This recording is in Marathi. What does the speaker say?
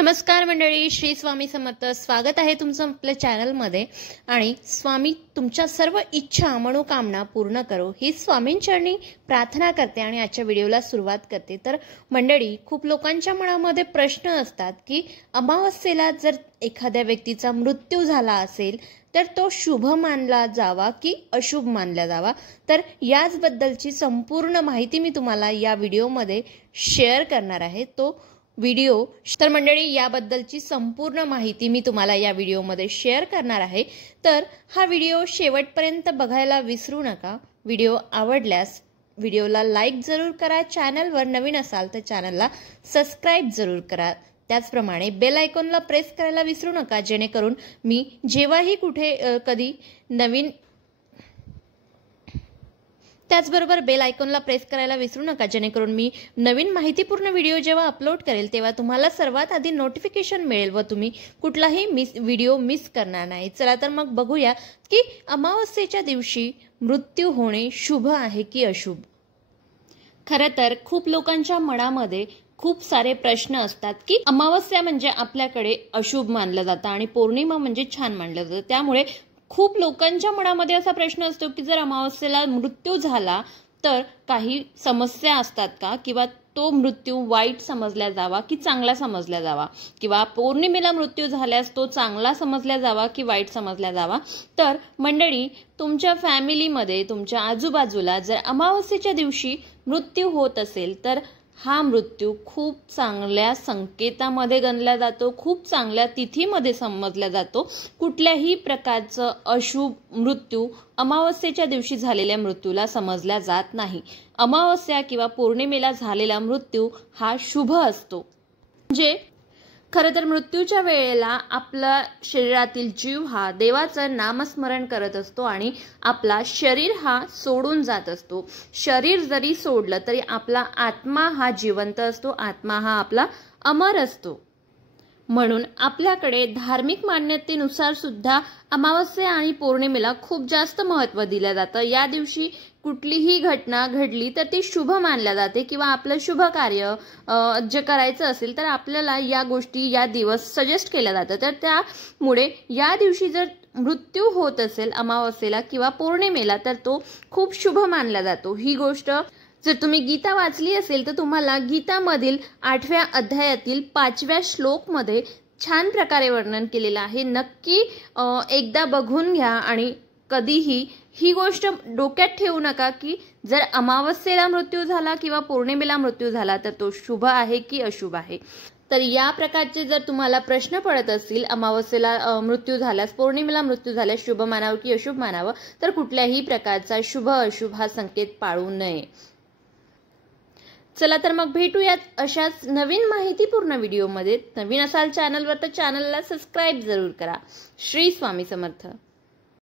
नमस्कार मंडळी, श्री स्वामी समर्थ. स्वागत आहे तुमचं आपल्या चॅनलमध्ये. आणि स्वामी तुमच्या सर्व इच्छा मनोकामना पूर्ण करो ही स्वामींचरणी प्रार्थना करते आणि आजच्या व्हिडिओला सुरुवात करते. तर मंडळी, खूप लोकांच्या मनामध्ये प्रश्न असतात की अमावस्येला जर एखाद्या व्यक्तीचा मृत्यू झाला असेल तर तो शुभ मानला जावा की अशुभ मानला जावा. तर याचबद्दलची संपूर्ण माहिती मी तुम्हाला या व्हिडिओमध्ये शेअर करणार आहे. तो व्हिडिओ तर मंडळी, याबद्दलची संपूर्ण माहिती मी तुम्हाला या व्हिडिओमध्ये शेअर करणार आहे. तर हा व्हिडिओ शेवटपर्यंत बघायला विसरू नका. व्हिडिओ आवडल्यास व्हिडिओला लाईक जरूर करा. चॅनलवर नवीन असाल तर चॅनलला सबस्क्राईब जरूर करा. त्याचप्रमाणे बेल आयकॉनला प्रेस करायला विसरू नका, जेणेकरून मी जेव्हाही कुठे कधी नवीन त्याचबरोबर बेल आयकॉनला प्रेस करायला विसरू नका, जेणेकरून मी नवीन माहितीपूर्ण व्हिडिओ जेव्हा अपलोड करेल तेव्हा तुम्हाला सर्वात आधी नोटिफिकेशन मिळेल व तुम्ही कुठलाही व्हिडिओ मिस करणार नाही. चला तर मग बघूया की अमावस्येच्या दिवशी मृत्यू होणे शुभ आहे की अशुभ. खरं तर खूप लोकांच्या मनामध्ये खूप सारे प्रश्न असतात की अमावस्या म्हणजे आपल्याकडे अशुभ मानलं जातं आणि पौर्णिमा म्हणजे छान मानलं जातं. त्यामुळे खूप लोकांच्या मनामध्ये असा प्रश्न असतो की जर अमावस्येला मृत्यू झाला तर काही समस्या असतात का, किंवा तो मृत्यू वाईट समजला जावा की चांगला समजला जावा, किंवा पौर्णिमेला मृत्यू झाल्यास तो चांगला समजला जावा की वाईट समजला जावा. तर मंडळी, तुमच्या फॅमिलीमध्ये तुमच्या आजूबाजूला जर अमावस्येच्या दिवशी मृत्यू होत असेल तर हा मृत्यू खूप चांगल्या संकेतामध्ये गणला जातो, खूप चांगल्या तिथीमध्ये समजला जातो. कुठल्याही प्रकारचं अशुभ मृत्यू अमावस्येच्या दिवशी झालेल्या मृत्यूला समजला जात नाही. अमावस्या किंवा पौर्णिमेला झालेला मृत्यू हा शुभ असतो. म्हणजे खरं तर मृत्यूच्या वेळेला आपला शरीरातील जीव हा देवाचं नामस्मरण करत असतो आणि आपला शरीर हा सोडून जात असतो. शरीर जरी सोडलं तरी आपला आत्मा हा जिवंत असतो, आत्मा हा आपला अमर असतो. म्हणून आपल्याकडे धार्मिक मान्यतेनुसार सुद्धा अमावस्या आणि पौर्णिमेला खूप जास्त महत्त्व दिलं जातं. या दिवशी कुठलीही घटना घडली तर ती शुभ मानल्या जाते, किंवा आपलं शुभ कार्य जे करायचं असेल तर आपल्याला या गोष्टी या दिवस सजेस्ट केल्या जातं. तर त्यामुळे या दिवशी जर मृत्यू होत असेल अमावस्येला किंवा पौर्णिमेला तर तो खूप शुभ मानला जातो. ही गोष्ट जर तुम्ही गीता वाचली असेल तर तुम्हाला गीतामधील 8व्या अध्यायातील 5व्या श्लोकमध्ये छान प्रकारे वर्णन केलेलं आहे. नक्की एकदा बघून घ्या आणि कधीही ही गोष्ट डोक्यात ठेवू नका की जर अमावस्येला मृत्यू झाला किंवा पौर्णिमेला मृत्यू झाला तर तो शुभ आहे की अशुभ आहे. तर या प्रकारचे जर तुम्हाला प्रश्न पडत असतील, अमावस्येला मृत्यू झाल्यास पौर्णिमेला मृत्यू झाल्यास शुभ मानावं की अशुभ मानावं, तर कुठल्याही प्रकारचा शुभ अशुभ हा संकेत पाळू नये. चला तर मग भेटूयात अशाच नवीन माहितीपूर्ण व्हिडिओमध्ये. नवीन असाल चॅनलवर तर चॅनलला सबस्क्राईब जरूर करा. श्री स्वामी समर्थ.